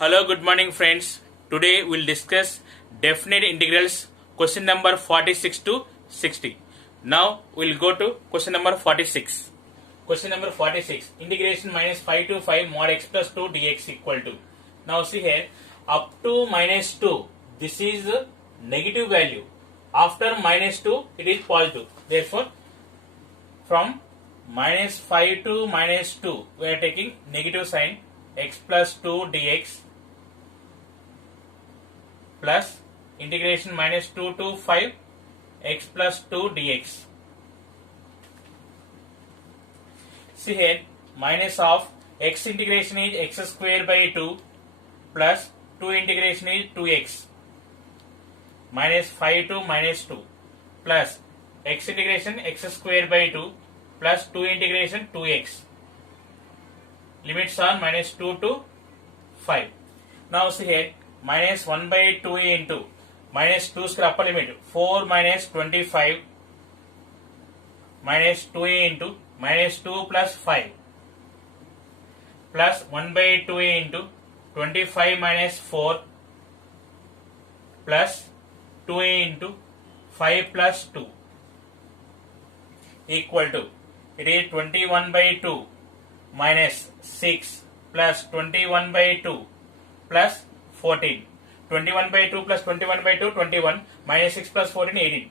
Hello, good morning friends. Today we'll discuss definite integrals question number 46 to 60. Now we'll go to question number 46. Question number 46. Integration minus 5 to 5 mod x plus 2 dx equal to. Now see here, up to minus 2, this is a negative value. After minus 2, it is positive. Therefore, from minus 5 to minus 2, we are taking negative sign x plus 2 dx plus integration minus 2 to 5 x plus 2 dx. See here, minus of x integration is x square by 2 plus 2 integration is 2x minus 5 to minus 2 plus x integration x square by 2 plus 2 integration 2x. Limits are minus 2 to 5. Now see here, minus 1 by 2 into minus 2 square upper limit 4 minus 25 minus 2 into minus 2 plus 5 plus 1 by 2 into 25 minus 4 plus 2 into 5 plus 2 equal to, it is 21 by 2 minus 6 plus 21 by 2 plus 14. 21 by 2 plus 21 by 2, 21 minus 6 plus 14, 18.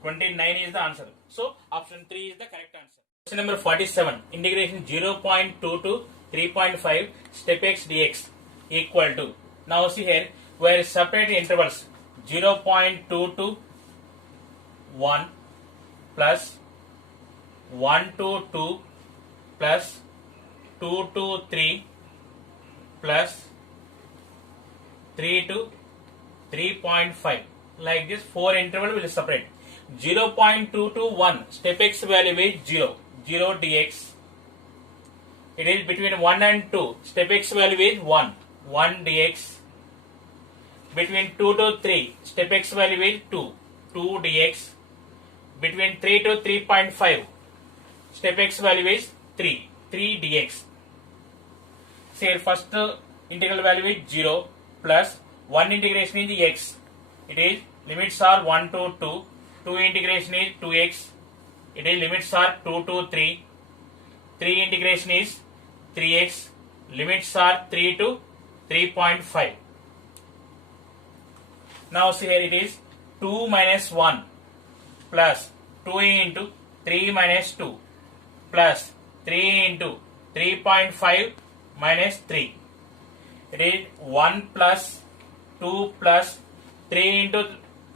29 is the answer. So option 3 is the correct answer. Question number 47. Integration 0.2 to 3.5 step x dx equal to. Now see here, we are separate intervals 0.2 to 1 plus 1 to 2 plus 2 to 3 plus 3 to 3.5. Like this, 4 interval will separate. 0.2 to 1, step x value is 0, 0 dx. It is between 1 and 2, step x value is 1, 1 dx. Between 2 to 3, step x value is 2, 2 dx. Between 3 to 3.5, step x value is 3, 3 dx. Say first integral value is 0 plus 1 integration is x. It is limits are 1 to 2. 2 integration is 2x. It is limits are 2 to 3. 3 integration is 3x. Limits are 3 to 3.5. Now see here, it is 2 minus 1 plus 2 into 3 minus 2 plus 3 into 3.5 minus 3. It is 1 plus 2 plus 3 into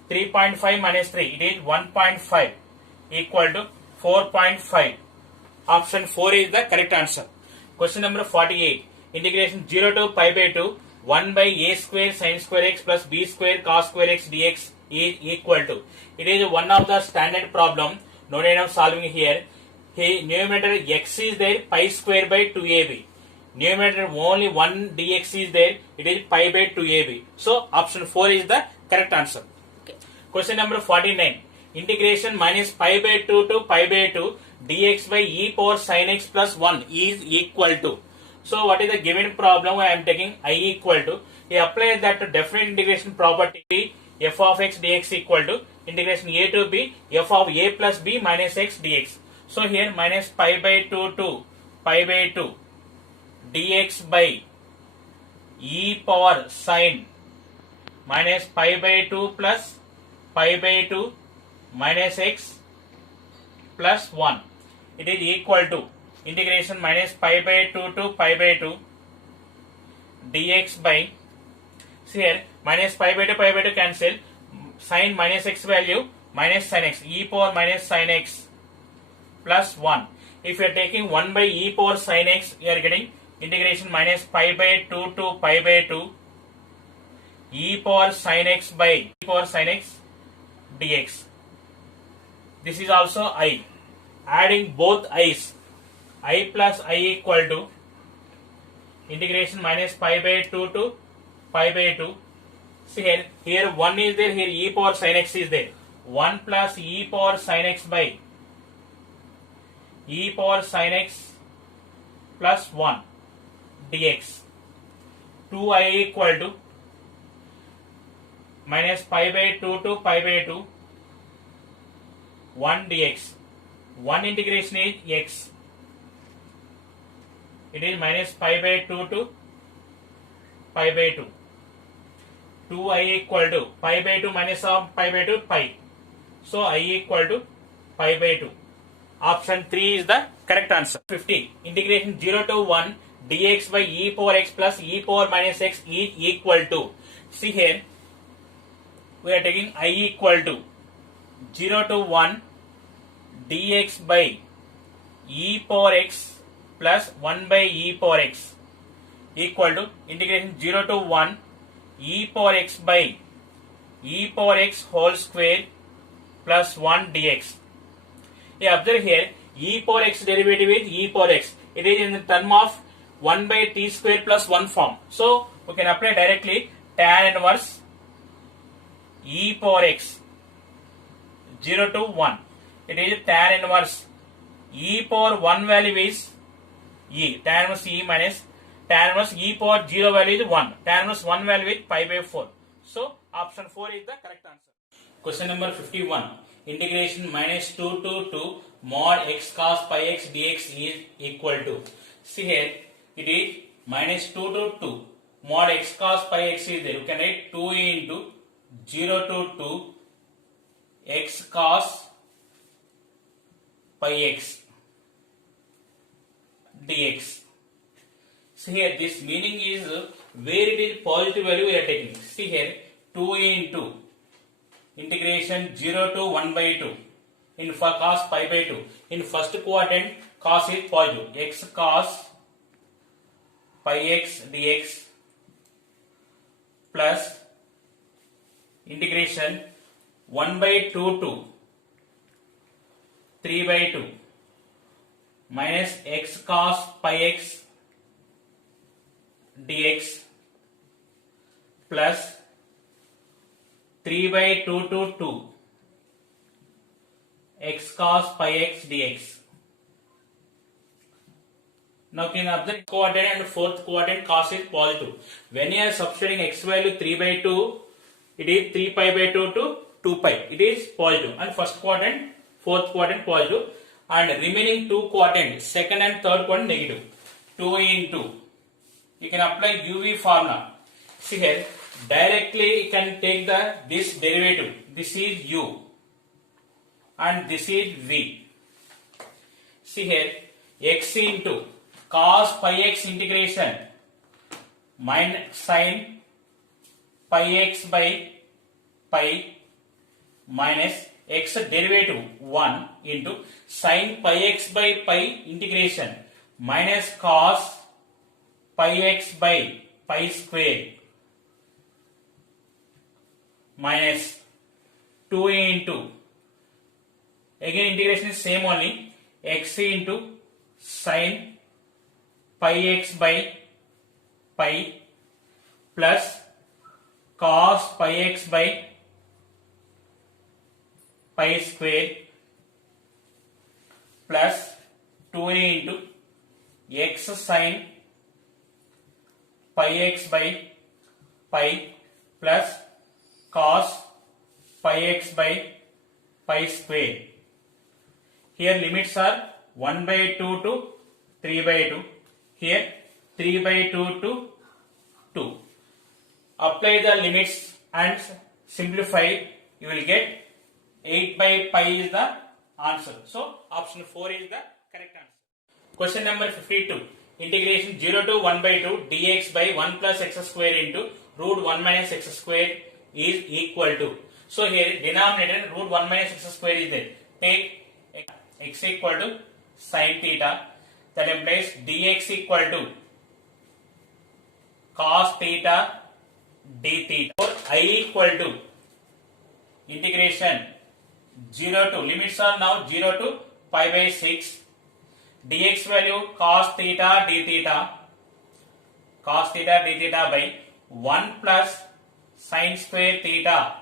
3.5 minus 3. It is 1.5 equal to 4.5. Option 4 is the correct answer. Question number 48. Integration 0 to pi by 2 1 by a square sin square x plus b square cos square x dx is equal to. It is one of the standard problem. No need of solving here. Here numerator x is there, pi square by 2ab. Numerator only 1 dx is there, it is pi by 2ab. So option 4 is the correct answer. Okay. Question number 49. Integration minus pi by 2 to pi by 2 dx by e power sin x plus 1 is equal to. So what is the given problem? I am taking I equal to. He applies that definite integration property f of x dx equal to integration a to b f of a plus b minus x dx. So here minus pi by 2 to pi by 2 dx by e power sin minus pi by 2 plus pi by 2 minus x plus 1. It is equal to integration minus pi by 2 to pi by 2 dx by, see here, minus pi by 2 cancel, sin minus x value minus sin x, e power minus sin x plus 1. If you are taking 1 by e power sin x, you are getting integration minus pi by 2 to pi by 2 e power sin x by e power sin x dx. This is also I. Adding both i's, I plus I equal to integration minus pi by 2 to pi by 2. See here 1 is there, here e power sin x is there. 1 plus e power sin x by e power sin x plus 1 dx. 2I equal to minus pi by 2 to pi by 2 1 dx. 1 integration is x. It is minus pi by 2 to pi by 2. 2I equal to pi by 2 minus of pi by 2 pi. So I equal to pi by 2. Option 3 is the correct answer. 50. Integration 0 to 1 dx by e power x plus e power minus x is equal to. See here, we are taking I equal to 0 to 1 dx by e power x plus 1 by e power x equal to integration 0 to 1 e power x by e power x whole square plus 1 dx. Observe here, e power x derivative is e power x. It is in the term of 1 by t square plus 1 form. So we can apply directly tan inverse e power x 0 to 1. It is tan inverse e power 1 value is e. Tan inverse e minus tan inverse e power 0 value is 1. Tan inverse 1 value is pi by 4. So option 4 is the correct answer. Question number 51. Integration minus 2 to 2 mod x cos pi x dx is equal to. See here, it is minus 2 to 2 mod x cos pi x is there. You can write 2 into 0 to 2 x cos pi x dx. See here, this meaning is where it is positive value we are taking. See here, 2 into integration 0 to 1 by 2 in for cos pi by 2. In first quadrant, cos is positive. X cos pi x dx plus integration 1 by 2 to 3 by 2 minus x cos pi x dx plus 3 by 2 to 2 x cos pi x dx. Now can you observe quadrant and fourth quadrant cos is positive. When you are substituting x value 3 by 2, it is 3 pi by 2 to 2 pi. It is positive. And first quadrant, fourth quadrant positive. And remaining two quadrants, second and third quadrant negative. 2 into, you can apply UV formula. See here, directly you can take this derivative. This is u and this is v. See here, x into cos pi x integration minus sin pi x by pi minus x derivative 1 into sin pi x by pi integration minus cos pi x by pi square minus 2 into, again integration is same only, x into sin pi x by pi plus cos pi x by pi square plus 2 into x sin pi x by pi plus cos pi x by pi square. Here limits are 1 by 2 to 3 by 2. Here 3 by 2 to 2. Apply the limits and simplify. You will get 8 by pi is the answer. So option 4 is the correct answer. Question number 52. Integration 0 to 1 by 2 dx by 1 plus x square into root 1 minus x square is equal to. So here denominator root 1 minus x square is there. Take x equal to sin theta. That implies dx equal to cos theta d theta. Or I equal to integration 0 to, limits are now 0 to pi by 6, dx value cos theta d theta by 1 plus sin square theta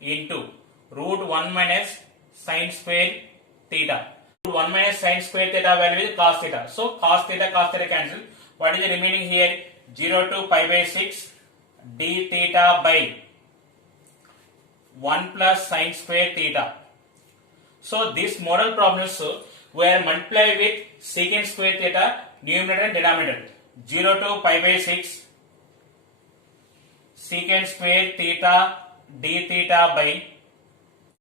into root 1 minus sin square theta. Root 1 minus sin square theta value is cos theta. So cos theta cancel. What is the remaining here? 0 to pi by 6 d theta by 1 plus sine square theta. So this model problems we are multiply with secant square theta numerator and denominator. 0 to pi by 6 secant square theta d theta by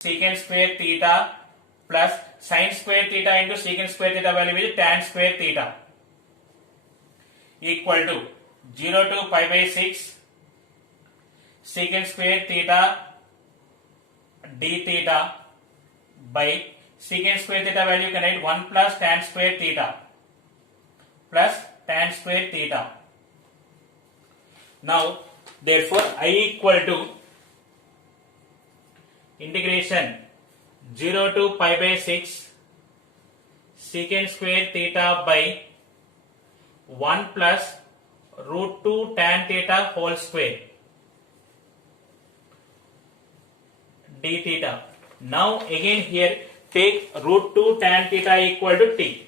secant square theta plus sine square theta into secant square theta value is tan square theta equal to 0 to pi by 6 secant square theta d theta by secant square theta value you can write 1 plus tan square theta plus tan square theta. Now therefore I equal to integration 0 to pi by 6 secant square theta by 1 plus root 2 tan theta whole square d theta. Now again here take root 2 tan theta equal to t.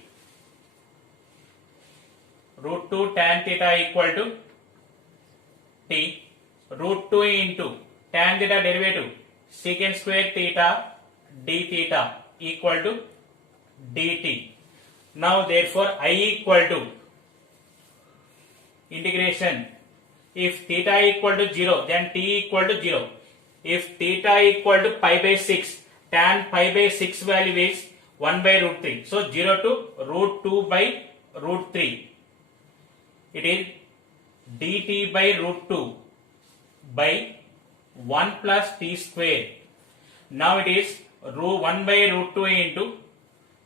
Root 2 tan theta equal to t. Root 2 into tan theta derivative secant square theta d theta equal to dt. Now therefore I equal to integration, if theta equal to 0 then t equal to 0. If theta equal to pi by 6 tan pi by 6 value is 1 by root 3. So 0 to root 2 by root 3. It is dt by root 2 by 1 plus t square. Now it is 1 by root 2 into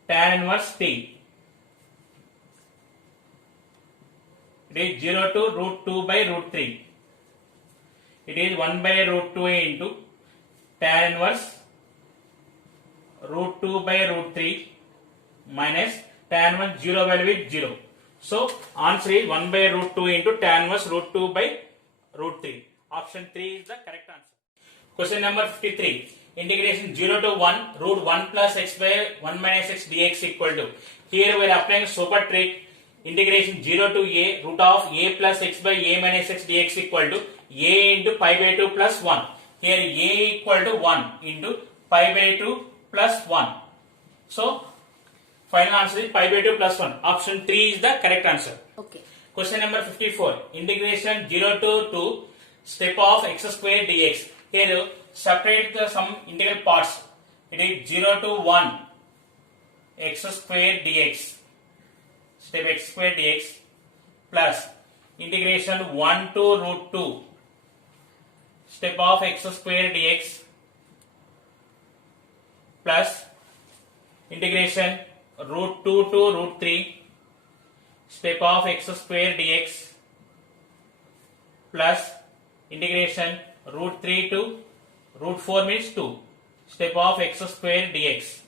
tan inverse t. It is 0 to root 2 by root 3. It is 1 by root 2 into tan inverse root 2 by root 3 minus tan 1 0 value is 0. So answer is 1 by root 2 into tan inverse root 2 by root 3. Option 3 is the correct answer. Question number 53. Integration 0 to 1 root 1 plus x by 1 minus x dx equal to. Here we are applying super trick. Integration 0 to a root of a plus x by a minus x dx equal to a into pi by 2 plus 1. Here a equal to 1 into pi by 2 plus 1. So final answer is pi by 2 plus 1. Option 3 is the correct answer. Okay. Question number 54. Integration 0 to 2 step of x square dx. Here separate the some integral parts. It is 0 to 1 x square dx. Step x square dx plus integration 1 to root 2 step of x square dx plus integration root 2 to root 3 step of x square dx plus integration root 3 to root 4 means 2 step of x square dx.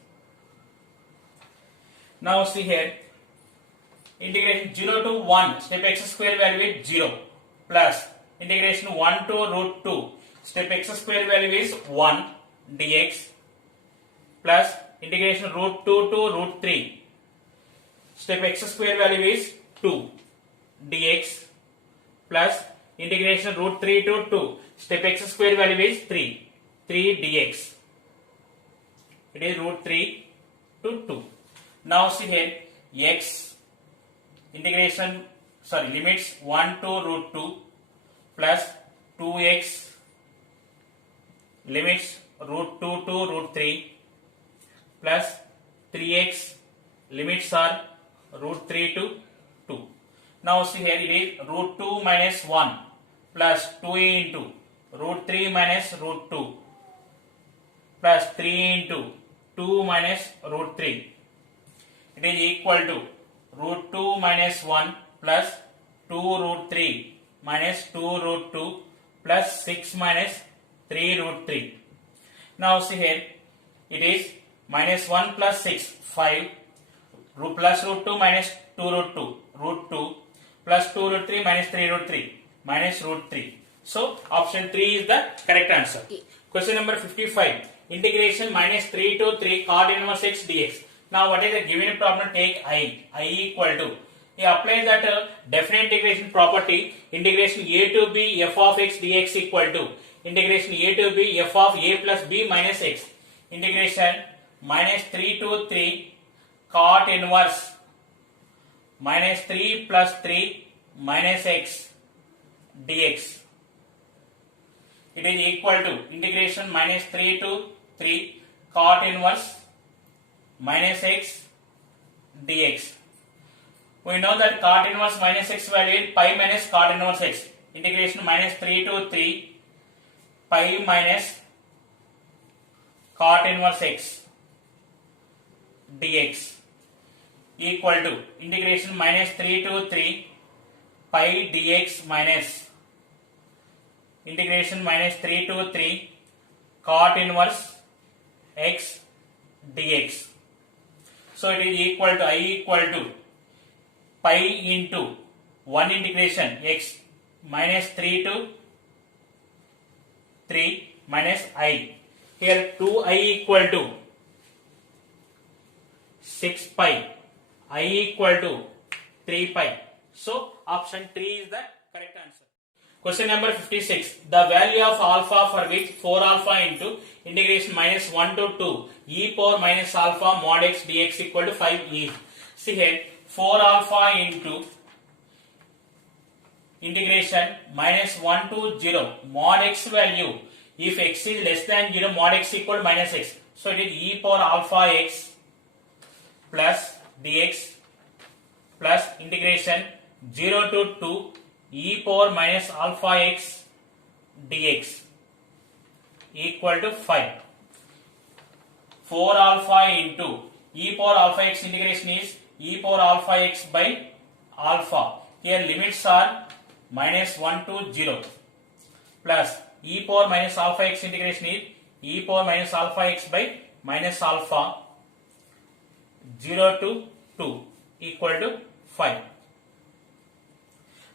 Now see here integration 0 to 1 step x square value is 0 plus integration 1 to root 2 step x square value is 1 dx plus integration root 2 to root 3 step x square value is 2 dx plus integration root 3 to 2 step x square value is 3 dx. It is root 3 to 2. Now see here x integration limits 1 to root 2 plus 2x limits root 2 to root 3 plus 3x limits are root 3 to 2. Now see here it is root 2 minus 1 plus 2 into root 3 minus root 2 plus 3 into 2 minus root 3. It is equal to root 2 minus 1 plus 2 root 3 minus 2 root 2 plus 6 minus 3 root 3. Now see here it is minus 1 plus 6 5 plus root 2 minus 2 root 2 root 2 plus 2 root 3 minus 3 root 3 minus root 3. So option 3 is the correct answer. Okay. Question number 55. Integration minus 3 to 3 cot inverse x dx. Now what is the given problem? Take I equal to He applies that definite integration property. Integration a to b f of x dx equal to integration a to b f of a plus b minus x. Integration minus 3 to 3 cot inverse minus 3 plus 3 minus x dx. It is equal to integration minus 3 to 3 cot inverse minus x dx. We know that cot inverse minus x value is pi minus cot inverse x. Integration minus 3 to 3 pi minus cot inverse x dx equal to integration minus 3 to 3 pi dx minus integration minus 3 to 3 cot inverse x dx. So it is equal to I equal to pi into 1 integration x minus 3 to 3 minus I. Here 2I equal to 6 pi, I equal to 3 pi. So option 3 is the correct answer. Question number 56. The value of alpha for which 4 alpha into integration minus 1 to 2 e power minus alpha mod x dx equal to 5 is. See here 4 alpha into integration minus 1 to 0 mod x value. If x is less than 0 mod x equal to minus x. So it is e power alpha x plus dx plus integration 0 to 2 e power minus alpha x dx equal to 5. 4 alpha into e power alpha x integration is e power alpha x by alpha. Here limits are minus 1 to 0 plus e power minus alpha x integration is e power minus alpha x by minus alpha 0 to 2 equal to 5.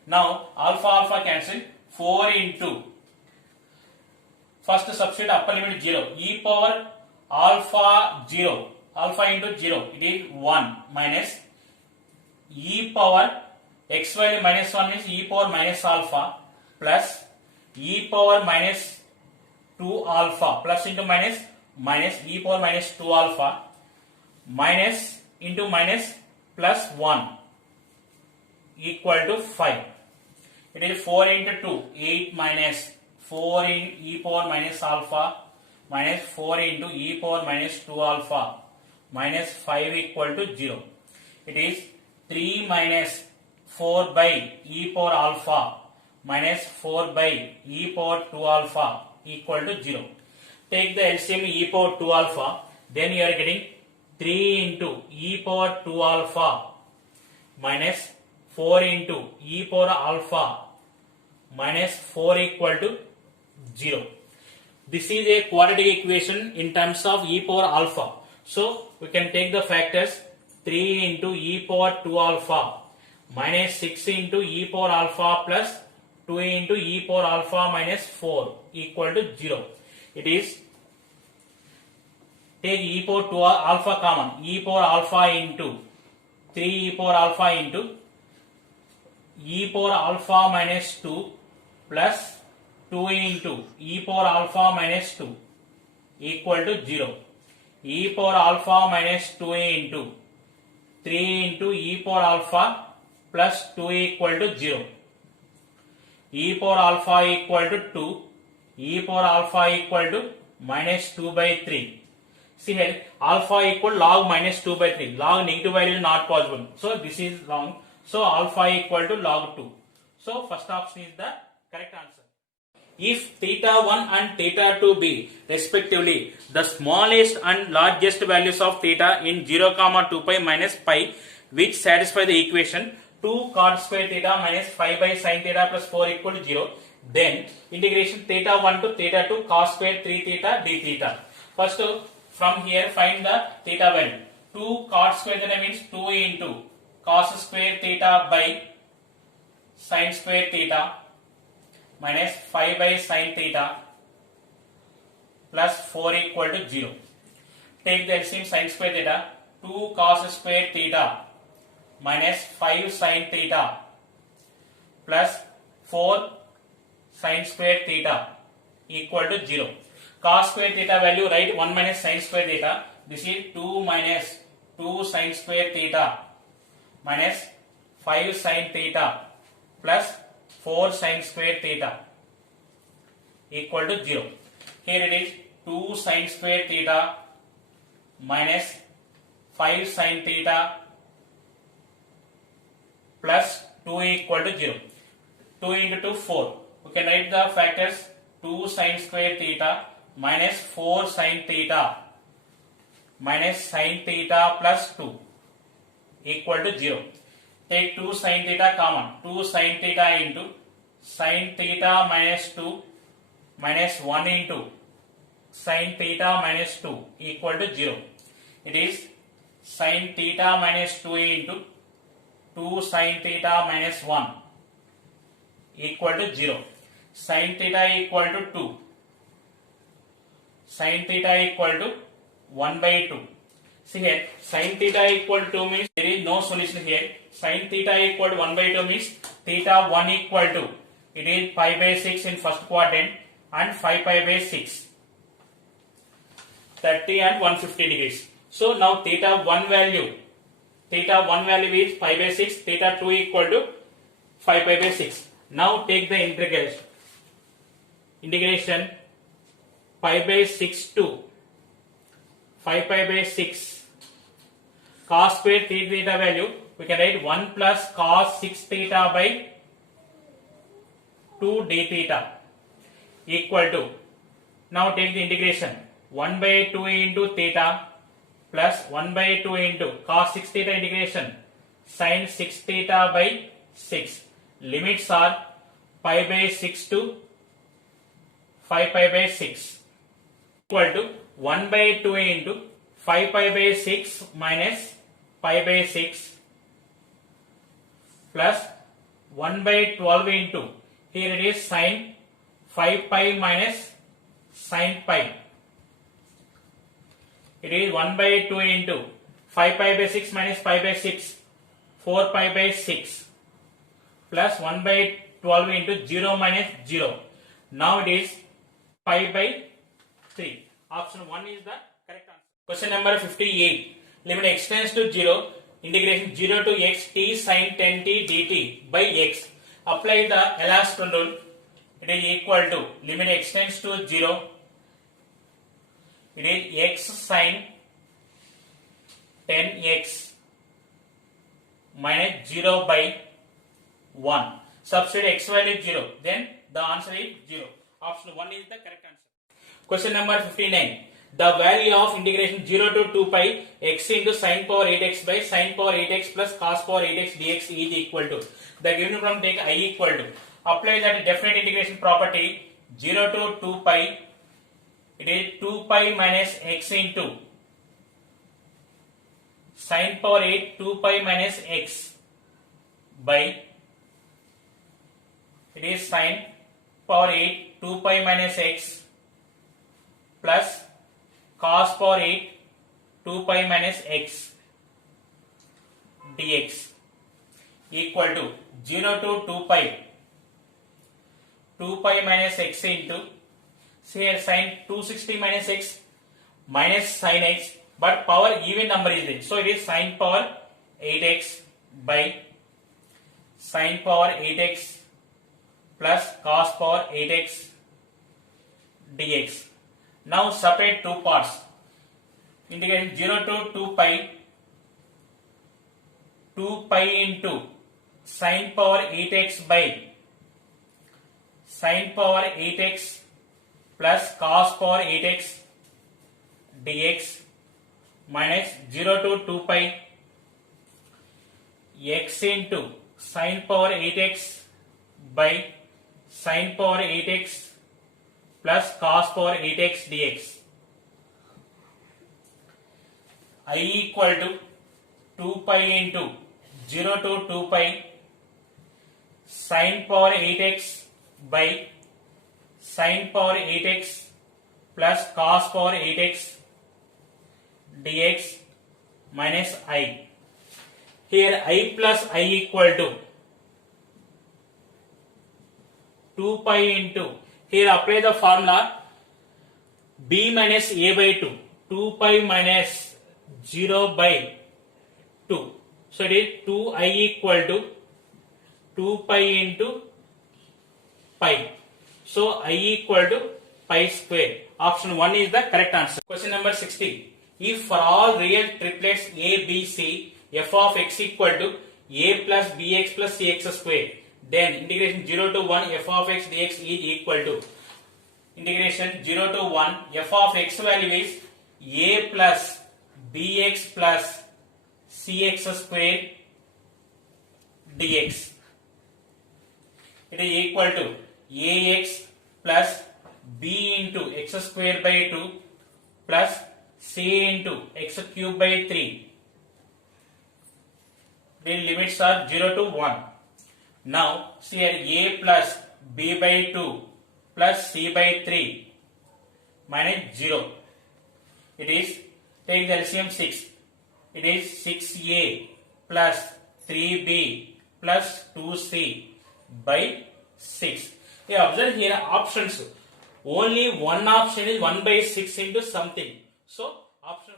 Now alpha alpha cancel 4 into first substitute upper limit 0 e power alpha 0 alpha into 0 it is 1 minus e power x value minus 1 means e power minus alpha plus e power minus 2 alpha plus into minus minus e power minus 2 alpha minus into minus plus 1 equal to 5. It is 4 into 2 8 minus 4 in e power minus alpha minus 4 into e power minus 2 alpha minus 5 equal to 0. It is 3 minus 4 by e power alpha minus 4 by e power 2 alpha equal to 0. Take the LCM e power 2 alpha, then you are getting 3 into e power 2 alpha minus 4 into e power alpha minus 4 equal to 0. This is a quadratic equation in terms of e power alpha. So we can take the factors 3 into e power 2 alpha minus 6 into e power alpha plus 2 into e power alpha minus 4 equal to 0. It is take e power 2 alpha common, e power alpha into 3 e power alpha into e power alpha minus 2 plus 2 into e power alpha minus 2 equal to 0. E power alpha minus 2 into 3 into e power alpha plus 2 equal to 0. E power alpha equal to 2, e power alpha equal to minus 2 by 3. See here, alpha equal log minus 2 by 3. Log negative value is not possible. So this is wrong. So alpha equal to log 2. So first option is the correct answer. If theta 1 and theta 2 be respectively the smallest and largest values of theta in 0, 2 pi minus pi which satisfy the equation 2 cot square theta minus 5 by sin theta plus 4 equal to 0, then integration theta 1 to theta 2 cos square 3 theta d theta. First from here find the theta value. 2 cot square theta means 2 into cos square theta by sin square theta minus 5 by sin theta plus 4 equal to 0. Take the LCM sin square theta. 2 cos square theta minus 5 sin theta plus 4 sin square theta equal to 0. Cos square theta value, write 1 minus sin square theta. This is 2 minus 2 sin square theta minus 5 sin theta plus 4 sin square theta equal to 0. Here it is 2 sin square theta minus 5 sin theta plus 2 equal to 0. 2 into 2, 4. We can write the factors 2 sin square theta minus 4 sin theta minus sin theta plus 2 equal to 0. Take 2 sin theta common. 2 sin theta into sin theta minus 2 minus 1 into sin theta minus 2 equal to 0. It is sin theta minus 2 into 2 sin theta minus 1 equal to 0. Sin theta equal to 2. Sin theta equal to 1 by 2. See here, sin theta equal to 2 means there is no solution here. Sin theta equal to 1 by 2 means theta 1 equal to, it is pi by 6 in first quadrant and 5 pi by 6. 30 and 150 degrees. So now theta 1 value is pi by 6, theta 2 equal to 5 pi by 6. Now take the integration pi by 6 to 5 pi by 6 cos square theta value, we can write 1 plus cos 6 theta by 2 d theta equal to, now take the integration 1 by 2 into theta plus 1 by 2 into cos 6 theta integration sin 6 theta by 6. Limits are pi by 6 to 5 pi by 6 equal to 1 by 2 into 5 pi by 6 minus pi by 6 plus 1 by 12 into, here it is sin 5 pi minus sin pi. It is 1 by 2 into 5 pi by 6 minus pi by 6, 4 pi by 6 plus 1 by 12 into 0 minus 0. Now it is pi by 3. Option 1 is the correct answer. Question number 58. Limit x tends to 0, integration 0 to x t sin 10t dt by x. Apply the L'Hospital rule. It is equal to limit x tends to 0. It is x sin 10x minus 0 by 1. Substitute x value is 0. Then the answer is 0. Option 1 is the correct answer. Question number 59. The value of integration 0 to 2 pi x into sin power 8x by sin power 8x plus cos power 8x dx is equal to. The given problem, take I equal to. Apply that definite integration property 0 to 2 pi. It is 2 pi minus x into sin power 8 2 pi minus x by, it is sin power 8 2 pi minus x plus cos power 8 2 pi minus x dx equal to 0 to 2 pi 2 pi minus x into, here sin 260 minus x minus sin x, but power even number is there, so it is sin power 8x by sin power 8x plus cos power 8x dx. Now separate two parts. Integrate 0 to 2 pi, 2 pi into sin power 8x by sin power 8x plus cos power 8x dx minus 0 to 2 pi x into sin power 8x by sin power 8x plus cos power 8x dx. I equal to 2 pi into 0 to 2 pi sin power 8x by sin power 8x plus cos power 8x dx minus I. here I plus I equal to 2 pi into, here apply the formula b minus a by 2, 2 pi minus 0 by 2. So it is 2I equal to 2 pi into pi. So I equal to pi square. Option 1 is the correct answer. Question number 60. If for all real triplets A, B, C, f of x equal to a plus bx plus cx square, then integration 0 to 1 f of x dx is equal to, integration 0 to 1 f of x value is a plus bx plus cx square dx. It is equal to ax plus b into x square by 2 plus c into x cube by 3. The limits are 0 to 1. Now see here a plus b by 2 plus c by 3 minus 0. It is, take the LCM 6. It is 6a plus 3b plus 2c by 6. You observe here options. Only one option is 1 by 6 into something. So option